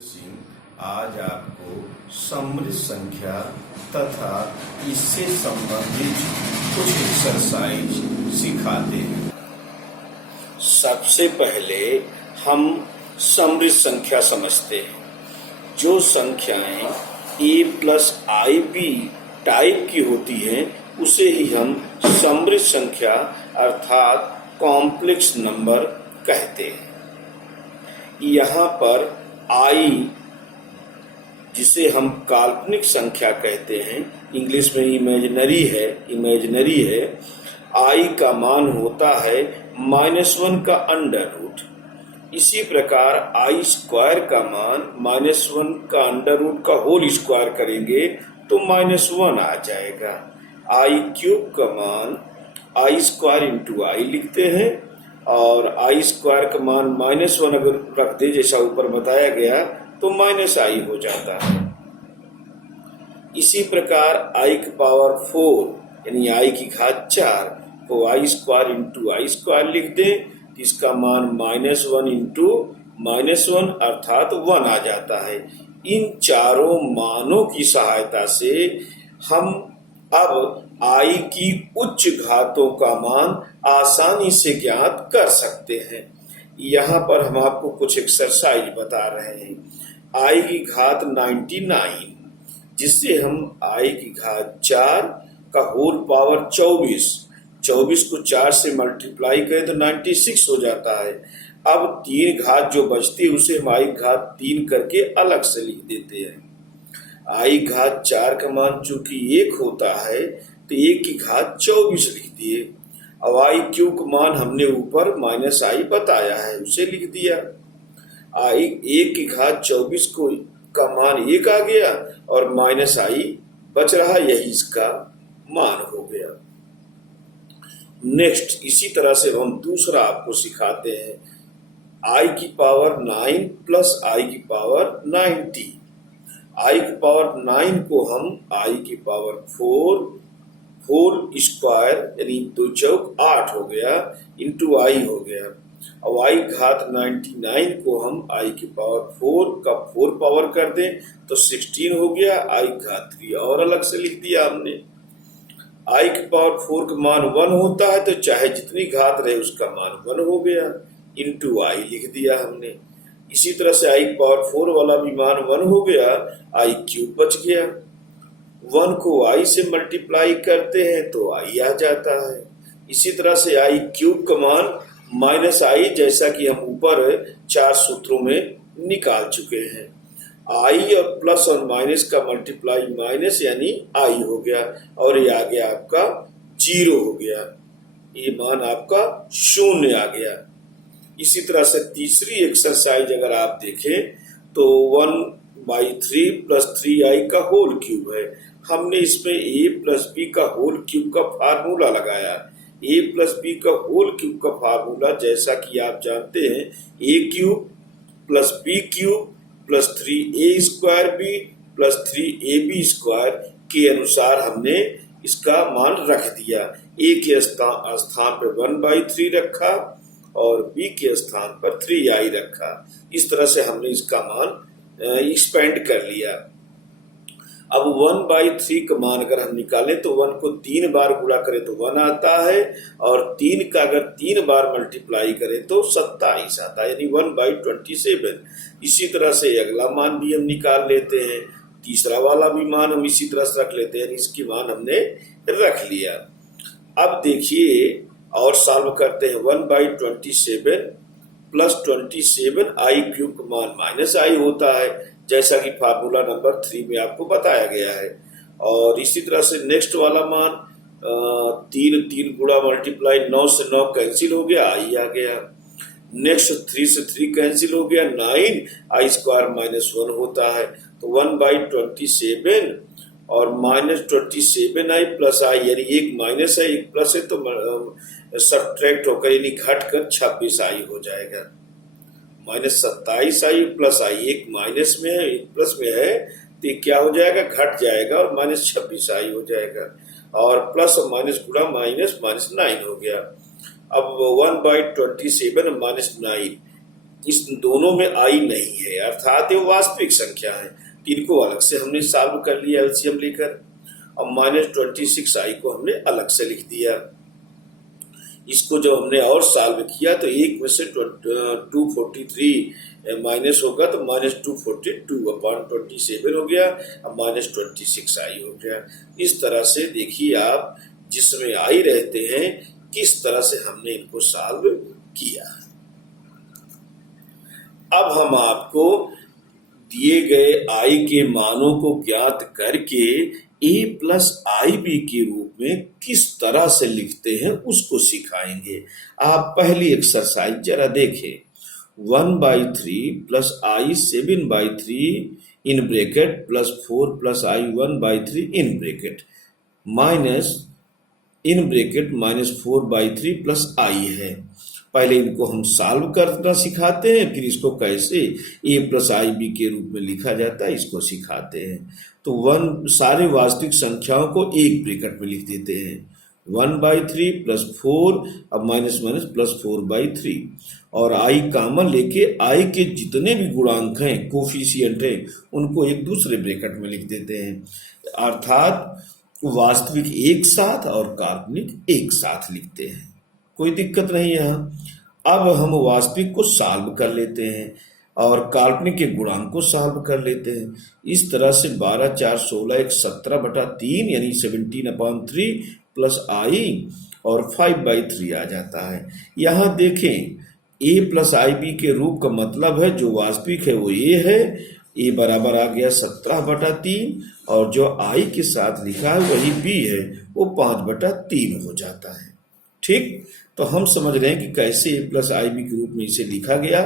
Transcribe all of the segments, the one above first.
सिंह आज आपको समृद्ध संख्या तथा इससे संबंधित कुछ एक्सरसाइज सिखाते हैं। सबसे पहले हम समृद्ध संख्या समझते हैं। जो संख्याएं a plus i b type की होती हैं उसे ही हम समृद्ध संख्या अर्थात कॉम्प्लेक्स नंबर कहते हैं। यहाँ पर आई जिसे हम काल्पनिक संख्या कहते हैं, इंग्लिश में इमेजिनरी है। आई का मान होता है -1 का अंडर रूट। इसी प्रकार आई स्क्वायर का मान -1 का अंडर रूट का होल स्क्वायर करेंगे तो -1 आ जाएगा। आई क्यूब का मान आई स्क्वायर इंटू आई लिखते हैं और आई स्क्वायर का मान -1 अगर रख दे जैसा ऊपर बताया गया तो -i हो जाता है। इसी प्रकार आई की पावर 4 यानी आई की घात 4 को आई स्क्वायर इंटू आई स्क्वायर लिख दें तो इसका मान -1 इंटू -1 अर्थात 1 आ जाता है। इन चारों मानों की सहायता से हम अब आई की उच्च घातों का मान आसानी से ज्ञात कर सकते हैं। यहाँ पर हम आपको कुछ एक्सरसाइज बता रहे हैं। आई की घात 99 जिससे हम आई की घात 4 का होल पावर 24 को 4 से मल्टीप्लाई करें तो 96 हो जाता है। अब 3 घात जो बचती है उसे हम आई घात 3 करके अलग से लिख देते हैं। आई घात 4 का मान चूंकि 1 होता है तो 1 की घात 24 लिख दिए। अब आई क्यूब का मान हमने ऊपर -i बताया है उसे लिख दिया। आई 1 की घात 24 को का मान 1 आ गया और -i बच रहा, यही इसका मान हो गया। नेक्स्ट इसी तरह से हम दूसरा आपको सिखाते हैं। आई की पावर 9 प्लस आई की पावर 90। आई की पावर 9 को हम आई की पावर 4 होल स्क्वायर यानी 2 चौक 8 हो गया इंटू आई हो गया। अब आई घात 99 को हम आई की पावर 4 का 4 पावर कर दें तो 16 हो गया। आई घात 3 और अलग से लिख दिया हमने। आई की पावर 4 का मान 1 होता है तो चाहे जितनी घात रहे उसका मान 1 हो गया इंटू आई लिख दिया हमने। इसी तरह से आई की पावर 4 वाला भी मान 1 हो गया, आई क्यूब बच गया। 1 को आई से मल्टीप्लाई करते हैं तो आई आ जाता है। इसी तरह से आई क्यूब का मान -i जैसा कि हम ऊपर 4 सूत्रों में निकाल चुके हैं। आई और प्लस और माइनस का मल्टीप्लाई माइनस यानी आई हो गया और ये आ गया आपका 0 हो गया। ये मान आपका 0 आ गया। इसी तरह से तीसरी एक्सरसाइज अगर आप देखें तो 1/3 प्लस 3i का होल क्यूब है। हमने इसमें a प्लस बी का होल क्यूब का फार्मूला लगाया। a प्लस बी का होल क्यूब का फार्मूला जैसा कि आप जानते हैं a cube plus b cube plus 3a square b plus 3ab square के अनुसार हमने इसका मान रख दिया। a के स्थान पर 1/3 रखा और b के स्थान पर 3i रखा। इस तरह से हमने इसका मान एक्सपेंड कर लिया। अब 1/3 का मान अगर हम निकालें तो 1 को 3 बार गुणा करें तो 1 आता है और 3 का अगर 3 बार मल्टीप्लाई करें तो 27 आता है यानी 1/27। इसी तरह से अगला मान भी हम निकाल लेते हैं। तीसरा वाला भी मान हम इसी तरह से रख लेते हैं। इसकी मान हमने रख लिया। अब देखिए और सॉल्व करते हैं। 1/27 प्लस 27 आई क्यूब का मान -i होता है जैसा कि फार्मूला नंबर 3 में आपको बताया गया है। और इसी तरह से नेक्स्ट वाला मान 3 गुणा मल्टीप्लाई 9 से 9 कैंसिल हो गया, आई आ गया। नेक्स्ट 3 से 3 कैंसिल हो गया, 9 आई स्क्वायर -1 होता है तो 1/27 और -27i प्लस आई यानी एक माइनस है एक प्लस है तो सब्ट्रैक्ट होकर यानी घट कर 26i हो जाएगा। -27i प्लस आई, एक माइनस में है एक प्लस में है तो क्या हो जाएगा, घट जाएगा और -26i हो जाएगा और प्लस और माइनस गुणा माइनस -9 हो गया। अब 1/27 -9 इस दोनों में आई नहीं है, अर्थात ये वास्तविक संख्या है। तो इनको अलग से हमने सॉल्व कर लिया एलसीएम लेकर। अब -26i को हमने अलग से लिख दिया। इसको जब हमने और सॉल्व किया तो एक में से 243 माइनस होगा तो -242/27 हो गया। अब -26i हो गया। इस तरह से देखिए आप, जिसमें आई रहते हैं किस तरह से हमने इनको सॉल्व किया। अब हम आपको दिए गए आई के मानों को ज्ञात करके a प्लस आई बी के रूप में किस तरह से लिखते हैं उसको सिखाएंगे। आप पहली एक्सरसाइज जरा देखें। 1/3 plus I 7/3 in bracket plus 4 plus I 1/3 in bracket minus in bracket -4/3 plus I है। पहले इनको हम सॉल्व करना सिखाते हैं, फिर इसको कैसे a प्लस आई बी के रूप में लिखा जाता है इसको सिखाते हैं। तो सारे वास्तविक संख्याओं को एक ब्रैकेट में लिख देते हैं। 1/3 प्लस 4, अब माइनस माइनस प्लस 4/3, और आई कॉमन लेके आई के जितने भी गुणांक हैं, कोफिशिएंट हैं, उनको एक दूसरे ब्रैकेट में लिख देते हैं। अर्थात वास्तविक एक साथ और काल्पनिक एक साथ लिखते हैं, कोई दिक्कत नहीं यहाँ। अब हम वास्तविक को सॉल्व कर लेते हैं और काल्पनिक के गुणांक को सॉल्व कर लेते हैं। इस तरह से 12 4 16 1 17/3 यानी 17/3 प्लस आई और 5/3 आ जाता है। यहाँ देखें, a प्लस आई बी के रूप का मतलब है जो वास्तविक है वो a है, a बराबर आ गया 17/3, और जो i के साथ लिखा है वही b है, वो 5/3 हो जाता है। ठीक, तो हम समझ रहे हैं कि कैसे a प्लस आई बी के रूप में इसे लिखा गया,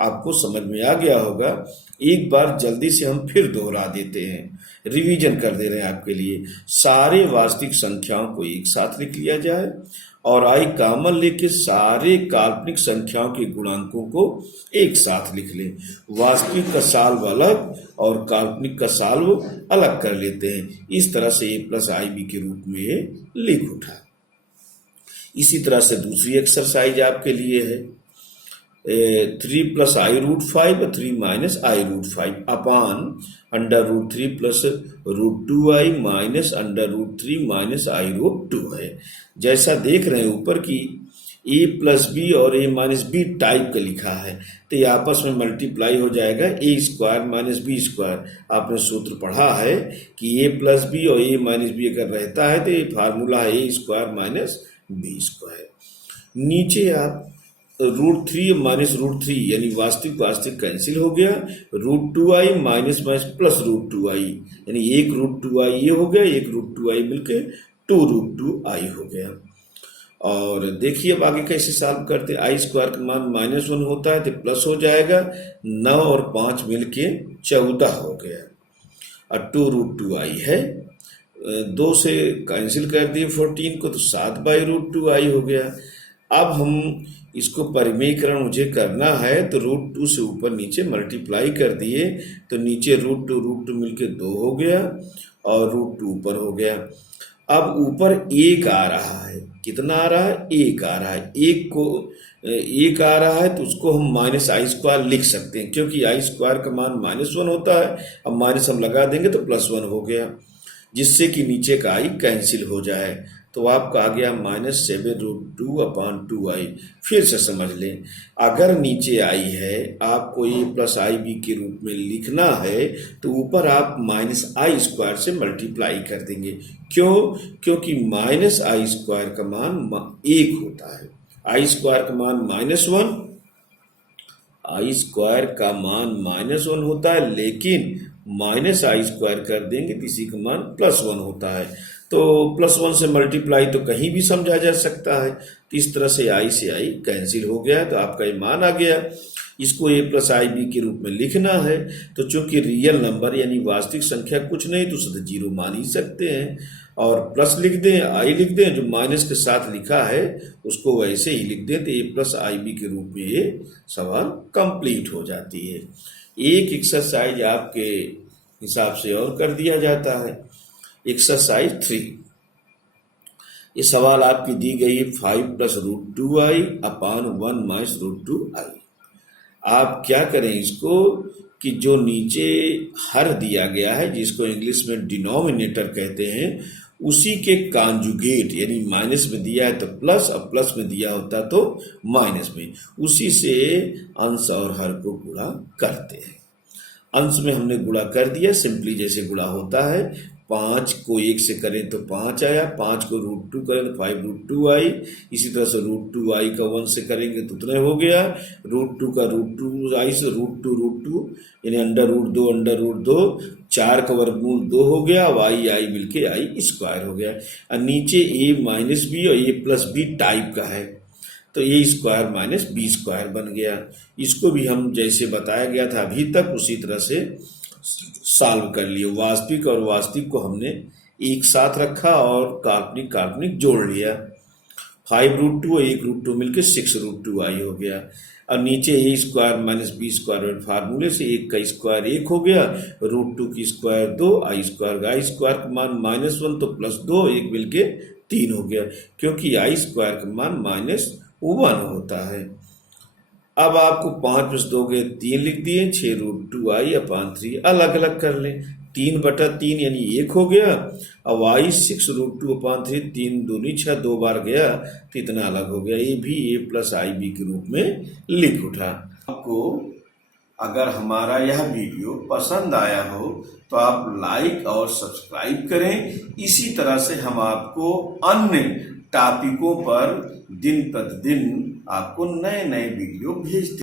आपको समझ में आ गया होगा। एक बार जल्दी से हम फिर दोहरा देते हैं, रिवीजन कर दे रहे हैं आपके लिए। सारे वास्तविक संख्याओं को एक साथ लिख लिया जाए और आई कॉमन लेके सारे काल्पनिक संख्याओं के गुणांकों को एक साथ लिख लें। वास्तविक का सॉल्व अलग और काल्पनिक का सॉल्व अलग कर लेते हैं। इस तरह से a प्लस आई बी के रूप में ये लिख उठा। इसी तरह से दूसरी एक्सरसाइज आपके लिए है। 3 प्लस i√5 और 3 माइनस i√5 अपान √3 plus √2i minus √3 minus i√2 है। जैसा देख रहे हैं ऊपर की a प्लस बी और a माइनस बी टाइप का लिखा है, तो ये आपस में मल्टीप्लाई हो जाएगा a² माइनस b²। आपने सूत्र पढ़ा है कि a प्लस बी और a माइनस बी अगर रहता है तो ये फार्मूला है a² माइनस b²। नीचे आप √3 माइनस √3 यानी वास्तविक कैंसिल हो गया। √2i minus minus plus √2i यानी एक √2i ये हो गया, एक √2i मिलके 2√2i हो गया। और देखिए अब आगे कैसे सॉल्व करते हैं। i² का मान -1 होता है तो प्लस हो जाएगा, 9 और 5 मिलके 14 हो गया, और 2√2i है। 2 से कैंसिल कर दिए 14 को तो 7/√2i हो गया। अब हम इसको परिमेयकरण मुझे करना है तो √2 से ऊपर नीचे मल्टीप्लाई कर दिए तो नीचे √2 मिलके 2 हो गया और √2 ऊपर हो गया। अब ऊपर 1 आ रहा है, कितना आ रहा है? 1 आ रहा है। 1 आ रहा है तो उसको हम -i² लिख सकते हैं, क्योंकि i² का मान -1 होता है। अब माइनस हम लगा देंगे तो +1 हो गया, जिससे कि नीचे का i कैंसिल हो जाए। तो आपका आ गया -7√2/2i। फिर से समझ लें, अगर नीचे i है, आपको a प्लस आई बी के रूप में लिखना है तो ऊपर आप -i² से मल्टीप्लाई कर देंगे। क्यों? क्योंकि -i² का मान 1 होता है, i² का मान -1, i² का मान -1 होता है, लेकिन -i² कर देंगे तो इसी का मान +1 होता है। तो +1 से मल्टीप्लाई तो कहीं भी समझा जा सकता है। तो इस तरह से i से i कैंसिल हो गया, तो आपका ये मान आ गया। इसको a प्लस आई बी के रूप में लिखना है तो चूंकि रियल नंबर यानी वास्तविक संख्या कुछ नहीं तो उसे 0 मान ही सकते हैं, और प्लस लिख दें, i लिख दें, जो माइनस के साथ लिखा है उसको वैसे ही लिख दें, तो a प्लस आई बी के रूप में ये सवाल कंप्लीट हो जाती है। एक एक्सरसाइज आपके हिसाब से और कर दिया जाता है। एक्सरसाइज 3, ये सवाल आपकी दी गई है 5 + √2i अपान 1 - √2i। आप क्या करें इसको कि जो नीचे हर दिया गया है जिसको इंग्लिश में डिनोमिनेटर कहते हैं उसी के कांजुगेट यानी माइनस में दिया है तो प्लस और प्लस में दिया होता तो माइनस में उसी से अंश और हर को गुणा करते हैं। अंश में हमने गुणा कर दिया सिंपली जैसे गुणा होता है। 5 को 1 से करें तो 5 आया, 5 को √2 करें तो 5√2 आई। इसी तरह से √2 आई का 1 से करेंगे तो उतने हो गया। √2 का √2 आई से √2 यानी अंडर रूट 2 4 का वर्गमूल 2 हो गया। वाई आई मिलके आई स्क्वायर हो गया। और नीचे a माइनस बी और a प्लस बी टाइप का है तो a square minus b square बन गया। इसको भी हम जैसे बताया गया था अभी तक उसी तरह से सॉल्व कर लिए। वास्तविक और वास्तविक को हमने एक साथ रखा और काल्पनिक काल्पनिक जोड़ लिया। 5√2 और 1√2 मिलकर 6√2 आई हो गया। और नीचे a square minus b square फार्मूले से 1 का स्क्वायर 1 हो गया, √2 की स्क्वायर 2, आई स्क्वायर का मान -1 तो +2 1 मिलके 3 हो गया क्योंकि आई स्क्वायर का मान -1 होता है। अब आपको 5 + 2 के 3 लिख दिए, 6√2 आई अपान 3 अलग अलग कर लें। 3/3 यानी 1 हो गया। अब आई 6√2 अपान 3 3 दूनी 6 2 बार गया तो इतना अलग हो गया। ये भी a प्लस आई बी के रूप में लिख उठा। आपको अगर हमारा यह वीडियो पसंद आया हो तो आप लाइक और सब्सक्राइब करें। इसी तरह से हम आपको अन्य टॉपिकों पर दिन प्रतिदिन आपको नए नए वीडियो भेजते